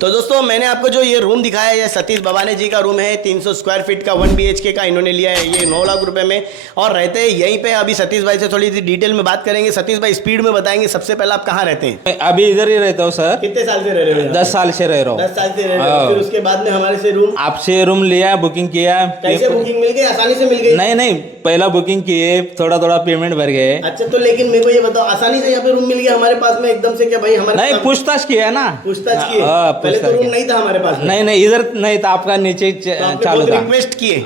तो दोस्तों मैंने आपको जो ये रूम दिखाया है, ये सतीश बवाने जी का रूम है। 300 स्क्वायर फीट का 1 BHK का इन्होंने लिया है, ये 9 लाख रुपए में। और रहते हैं यहीं पे। अभी सतीश भाई से थोड़ी सी डिटेल में बात करेंगे। सतीश भाई स्पीड में बताएंगे। सबसे पहले आप कहाँ रहते हैं? अभी इधर ही रहता हूँ सर। कितने साल से रह रहे हो? 10 साल से रह रहा हूँ। 10 साल से रह रहे हो। फिर उसके बाद में हमारे से रूम आपसे रूम लिया, बुकिंग किया। कैसे बुकिंग मिल गई? आसानी से मिल गई? नहीं, पहला बुकिंग किए, थोड़ा थोड़ा पेमेंट भर गए। अच्छा, तो लेकिन मेरे को ये बताओ, आसानी से यहाँ पे रूम मिल गया हमारे पास में एकदम से? क्या भाई हमारे नहीं, पूछताछ किया ना। पूछताछ किए? हाँ, पहले तो रूम नहीं था हमारे पास में। नहीं, इधर नहीं था, आपका नीचे चालू था। रिक्वेस्ट किए?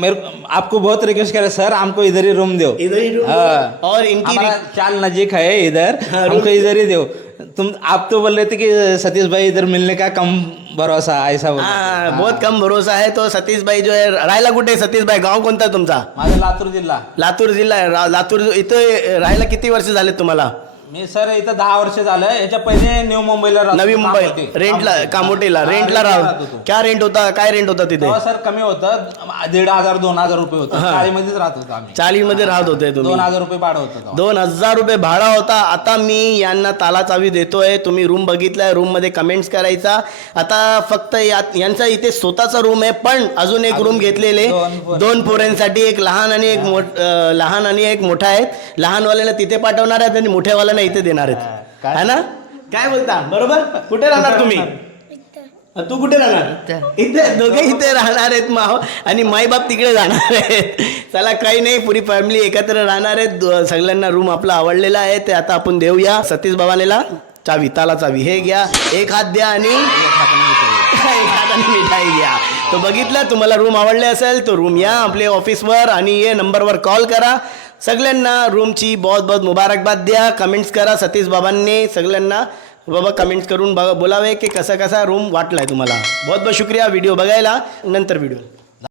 मेरे आपको बहुत रिक्वेस्ट करे सर, हमको इधर ही रूम दो। इधर ही रूम? और इनकी हमारा चाल नजीक है इधर, हाँ, हमको इधर ही दो। आप तो बोल रहे थे कि सतीश भाई इधर मिलने का कम भरोसा, ऐसा बोल रहे थे। हाँ, बहुत कम भरोसा है। तो सतीश भाई जो है, राहायला कुठे आहे सतीश भाई? गाव कोणता तुमचा? माझा लातूर जिल्हा. लातूर जिल्हा आहे. लातूर इथं राहायला किती वर्ष झाले तुम्हाला? मी सर इथं 10 वर्ष झालं. याच्या पहिले न्यू मुंबईला राहत नवी होतो, मुंबई कामोठी. रेंटला, कामोठीला हा, रेंटला राहत राहत. होतो. क्या रेंट होता? काय रेंट होता तिथे? तेव्हा सर कमी होतं, 1,500-2,000 रुपये होतं. हा. चाळीमध्येच राहत होतो आम्ही. 40 मध्ये राहत होते तुम्ही? 2,000 रुपये भाडं होतं तेव्हा. 2000 रुपये भाडा होता. आता मी यांना ताला चावी देतोय. तुम्ही रूम बघितलाय, रूम मध्ये कमेंट्स करायचा. आता फक्त यांचा इथे स्वतःचा रूम आहे, पण अजून एक रूम घेतलेले दोन पोरांसाठी, एक लहान आणि एक मोठा आहेत. लहानवाल्याला तिथे पाठवणार आहेत आणि मोठ्यावाल्याला इथे देणार आहेत, है ना? काय बोलता? बरोबर. कुठे राहणार तुम्ही? तू कुठे राहणार? इथे. दोघे इथे राहणार आहेत माव, आणि माईबाप तिकडे जाणार आहेत. चला काही नाही, पुरी फॅमिली एकत्र राहणार आहेत. सगळ्यांना रूम आपला आवडलेला आहे. ते आता आपण देऊया सतीश बवानेला चावी, ताला चावी. हे घ्या, एक हात द्या आणि एक हाताने मिठाई घ्या. तो बघितलं, तुम्हाला रूम आवडले असेल तो रूम या आपल्या ऑफिसवर आणि ये नंबरवर कॉल करा. सगळ्यांना रूमची बहुत बहुत मुबारकबाद द्या. कमेंट्स करा. सतीश बाबांनी सगळ्यांना बाबा कमेंट्स करून बोलावे की कसा रूम वाटलाय तुम्हाला. बहुत बहुत शुक्रिया व्हिडिओ बघायला. नंतर व्हिडिओ